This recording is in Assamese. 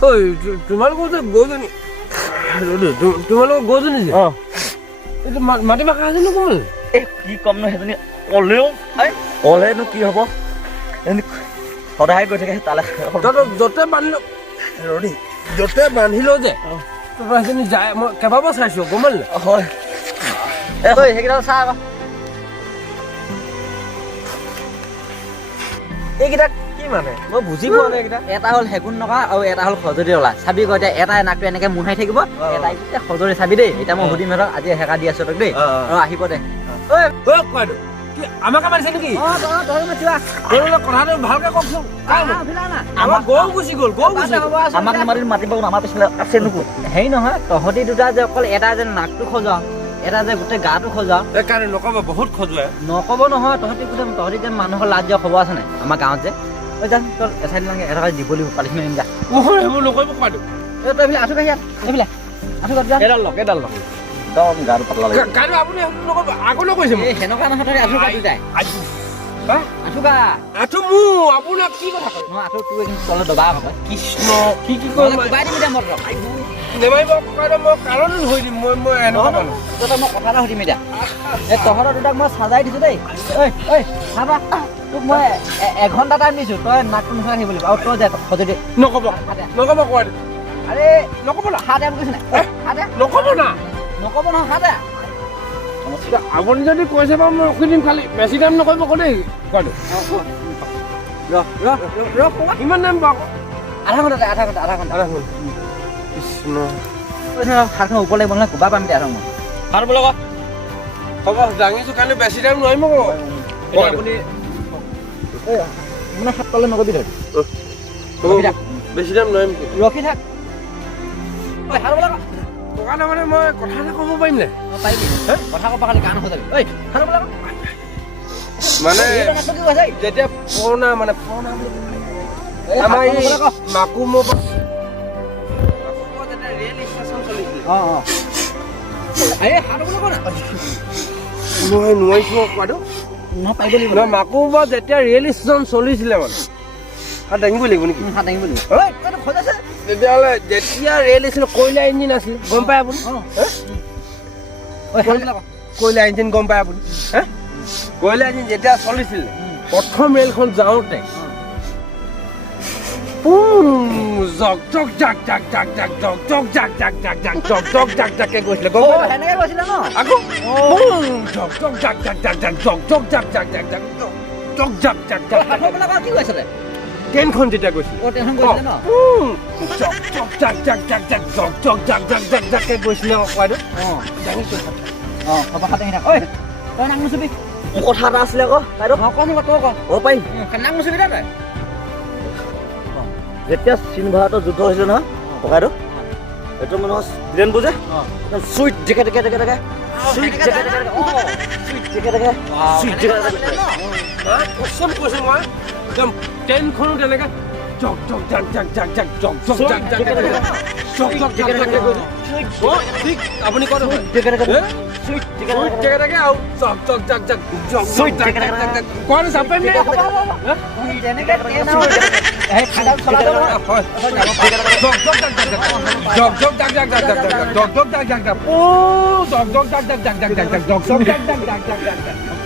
ঐ তোমালোকৰ যে গৰুজনী তোমালোকৰ গৰুজনী যে এইটো মাটি মাকা আছে নো কোন কি কম ন সেইজনী ক'লেও ক'লেনো কি হ'ব সদায় গৈ থাকে তালে য'তে বান্ধিলো ৰদি য'তে বান্ধিলো যে তোমাৰ সেইজনী যায় মই কেইবাবাৰ চাইছোঁ গম পালি হয় সেইকেইটা চা আকৌ এইকেইটা কি মানে মই বুজি পোৱা নাই এইকেইটা এটা হ'ল হেগুন নকা আৰু এটা হ'ল খজুৱতি ৰলা চাবি কৈ এতিয়া এটা নাকটো এনেকে মোহাই থাকিব এটা এতিয়া খজুৱতি চাবি দেই এতিয়া মই সুধিম সিহঁতক আজি হেকা দি আছো তক দেই আহিব দে আমাকে মাৰিছে নেকি কথাটো ভালকে কওকচোন আমাৰ গৰু গুচি গ'ল আমাক নামাৰি মাতিব আমাৰ পিছফালে আছে নোকো হেৰি নহয় তহঁতি দুটা যে অকল এটা যে নাকটো খজুৱাও এটা যে গোটেই গাটো খজুৱাও সেইকাৰণে নক'ব বহুত খজুৱাই নক'ব নহয় তহঁতি যে মানুহৰ লাজ দিয়া খবৰ আছে নাই আমাৰ গাঁৱত যে ঐ যা তোৰ এচাইড লাগে এটা দিব লাগিব পালিখিনি আনিম যা সেইবোৰ নকৰিব কোৱাটো তই এইফালে আঠু কাঢ়ি এইফালে আঠু কাঢ়ি যা এডাল লওক একদম গাটো পাতলা লাগে গাড়ী আপুনি নক'ব আগলৈ কৈছে এই সেনেকুৱা নহয় তহঁতি আঠু কাঢ়ি যায় আঠু কাঢ় আঠু মোৰ আপোনাক কি কথা কয় মই আঠু তোৰ কিন্তু তলত দবা হ'ব কৃষ্ণ কি কয় কোবাই দিম এতিয়া মটৰ নেমাৰিব কয় মই কাৰণ ধৰি দিম মই এনেকুৱা মানুহ তই মই কথা এটা সুধিম এতিয়া এই তহঁতৰ দুটাক মই চাজাই দিছোঁ দেই ঐ চাবা তোক মই এঘণ্টা টাইম দিছোঁ তই নাকটো মুখাই আহিব লাগিব আৰু তই যে সজদি নক'ব কোৱা আৰে নক'ব না হাত এম কৈছে নাই হাতে নক'ব না নক'ব নহয় হাতে আপুনি যদি কৈছে বাৰু মই ৰখি দিম খালি বেছি টাইম নকৰিব আকৌ দেই কোৱাটো কিমান টাইম পাব আধা ঘণ্টা কৃষ্ণ হাতখন ওপৰ লাগিব নহয় কোবা পাম এতিয়া মই সাৰ বোলে হ'ব দাঙিছোঁ কাৰণে বেছি টাইম নোৱাৰিম আকৌ আপুনি মানে হাত পালে নকবি ধৰি বেছি টাইম নোৱাৰিম ৰখি থাক হাত বোলে টকা তাৰমানে মই কথা এটা ক'ব পাৰিম নে পাৰিবি কথা ক'ব খালি গান সজাবি হাত বোলে মানে যেতিয়া পুৰণা আমাৰ এই মাকুমৰ যেতিয়া ৰেল ষ্টেচন চলিছিলে মই নোৱাৰিছোঁ কোৱাটো মাকুমৰ যেতিয়া ৰেল ষ্টেচন চলিছিলে মানে হাত দাঙিব লাগিব নেকি হাত দাঙিব লাগিব তেতিয়াহ'লে যেতিয়া ৰেল ষ্টেচন কয়লা ইঞ্জিন আছিলে গম পায় আপুনি কয়লা ইঞ্জিন গম পায় আপুনি হা কয়লা ইঞ্জিন যেতিয়া চলিছিলে প্ৰথম ৰেলখন যাওঁতে জক জক জাক জাক জাক জাক জক জক জাক জাক জাক জাক জক জক জাক জাকে গৈছিলে গম পায় সেনেকে গৈছিলে ন আকৌ জক জক জাক জাক জাক জাক জক জক জাক জাক জাক জাক জক জাক জাক জাক কি কৈছিলে ট্ৰেইনখন যেতিয়া গৈছিলে ট্ৰেইনখন গৈছিলে ন জক জক জাক জাক জাক জাক জক জক জাক জাক জাক জাকে গৈছিলে কোৱাটো জানিছোঁ হ'ব হাত দাঙি থাক ঐ তই নাক নুচুবি মোৰ কথা এটা আছিলে আকৌ বাইদেউ তই ক হ'ব পাৰিম নাক নুচুবি তই যেতিয়া চীন ভাৰতৰ যুদ্ধ হৈছিলে নহয় ককাইদেউ এইটো মানুহৰ ব্ৰেইনবোৰ যে চুইট জেকে জেকে জেকে জেকে চুইট জেকে জেকে চুইট জেকে জেকে চুইট জেকে জেকে কচম কৈছোঁ মই একদম ট্ৰেইনখনো তেনেকৈ জক জক জাক জাক জাক জাক জক জক জাক জাক জক জক জাক জাক ঠিক আপুনি কত চুইট জেকে জেকে জেকে আৰু জক জক জাক জাক জক জক জাক জাক জাক কোৱা চাব পাৰিম নে যেনেকে এই খাডা চলা যাব জক জক জাক জাক জক জক জাক জাক জাক জাক জক জক জাক জাক জাক ও জক জক জাক জাক জাক জাক জাক জক জক জাক জাক জাক জাক